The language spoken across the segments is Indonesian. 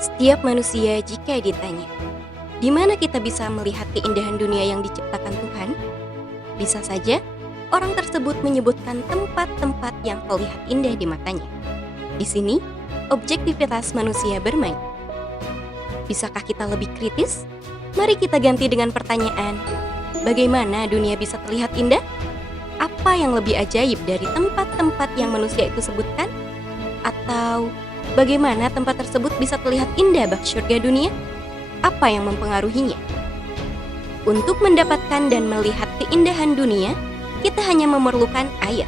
Setiap manusia jika ditanya, di mana kita bisa melihat keindahan dunia yang diciptakan Tuhan? Bisa saja orang tersebut menyebutkan tempat-tempat yang terlihat indah di matanya. Di sini, objektivitas manusia bermain. Bisakah kita lebih kritis? Mari kita ganti dengan pertanyaan, bagaimana dunia bisa terlihat indah? Apa yang lebih ajaib dari tempat-tempat yang manusia itu sebutkan? Atau bagaimana tempat tersebut bisa terlihat indah bak surga dunia? Apa yang mempengaruhinya? Untuk mendapatkan dan melihat keindahan dunia, kita hanya memerlukan air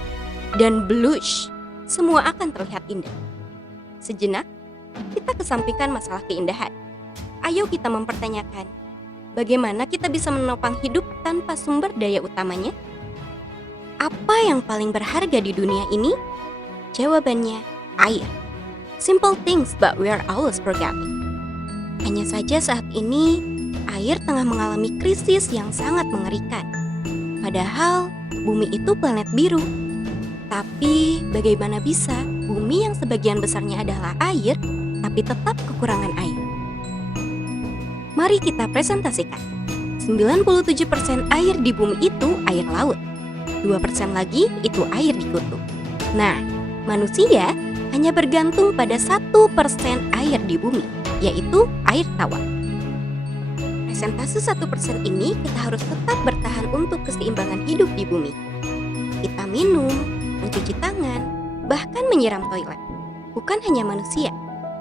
dan blush. Semua akan terlihat indah. Sejenak, kita kesampingkan masalah keindahan. Ayo kita mempertanyakan, bagaimana kita bisa menopang hidup tanpa sumber daya utamanya? Apa yang paling berharga di dunia ini? Jawabannya, air. Simple things but we are always forgetting. Hanya saja saat ini, air tengah mengalami krisis yang sangat mengerikan. Padahal, bumi itu planet biru. Tapi, bagaimana bisa bumi yang sebagian besarnya adalah air, tapi tetap kekurangan air? Mari kita presentasikan. 97% air di bumi itu air laut. 2% lagi itu air di kutub. Nah, manusia hanya bergantung pada 1% air di bumi, yaitu air tawar. Persentase 1% ini kita harus tetap bertahan untuk keseimbangan hidup di bumi. Kita minum, mencuci tangan, bahkan menyiram toilet. Bukan hanya manusia,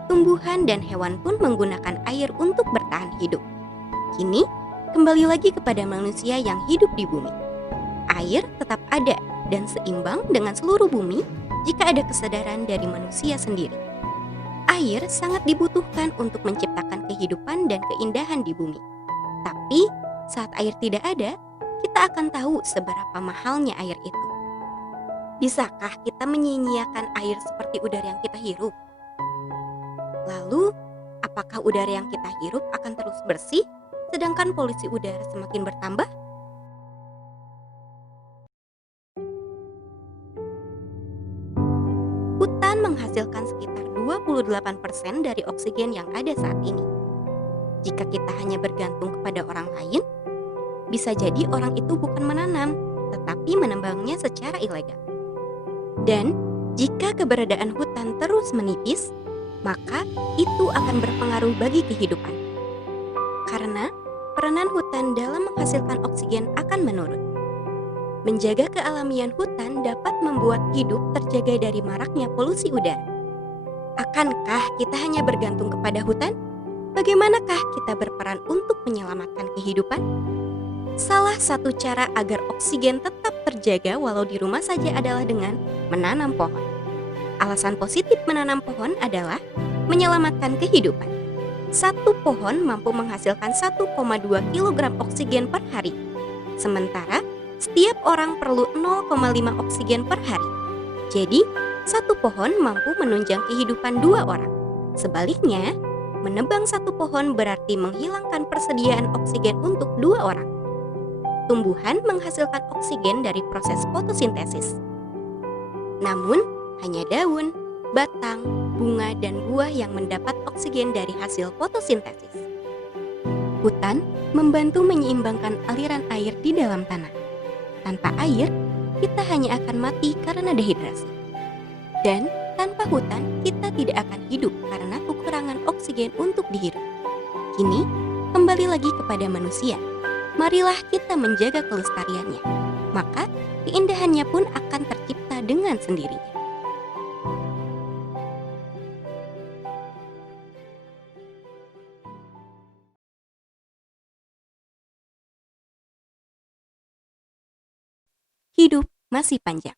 tumbuhan dan hewan pun menggunakan air untuk bertahan hidup. Kini, kembali lagi kepada manusia yang hidup di bumi. Air tetap ada dan seimbang dengan seluruh bumi jika ada kesadaran dari manusia sendiri. Air sangat dibutuhkan untuk menciptakan kehidupan dan keindahan di bumi. Tapi, saat air tidak ada, kita akan tahu seberapa mahalnya air itu. Bisakah kita menyia-nyiakan air seperti udara yang kita hirup? Lalu, apakah udara yang kita hirup akan terus bersih, sedangkan polusi udara semakin bertambah? Hutan menghasilkan sekitar 28% dari oksigen yang ada saat ini. Jika kita hanya bergantung kepada orang lain, bisa jadi orang itu bukan menanam, tetapi menambangnya secara ilegal. Dan jika keberadaan hutan terus menipis, maka itu akan berpengaruh bagi kehidupan. Karena peranan hutan dalam menghasilkan oksigen akan menurun. Menjaga kealamian hutan dapat membuat hidup terjaga dari maraknya polusi udara. Akankah kita hanya bergantung kepada hutan? Bagaimanakah kita berperan untuk menyelamatkan kehidupan? Salah satu cara agar oksigen tetap terjaga walau di rumah saja adalah dengan menanam pohon. Alasan positif menanam pohon adalah menyelamatkan kehidupan. Satu pohon mampu menghasilkan 1,2 kg oksigen per hari. Sementara, setiap orang perlu 0,5 oksigen per hari. Jadi, satu pohon mampu menunjang kehidupan 2 orang. Sebaliknya, menebang satu pohon berarti menghilangkan persediaan oksigen untuk 2 orang. Tumbuhan menghasilkan oksigen dari proses fotosintesis. Namun, hanya daun, batang, bunga, dan buah yang mendapat oksigen dari hasil fotosintesis. Hutan membantu menyeimbangkan aliran air di dalam tanah. Tanpa air, kita hanya akan mati karena dehidrasi. Dan tanpa hutan, kita tidak akan hidup karena kekurangan oksigen untuk dihirup. Kini, kembali lagi kepada manusia. Marilah kita menjaga kelestariannya. Maka, keindahannya pun akan tercipta dengan sendirinya. Hidup masih panjang.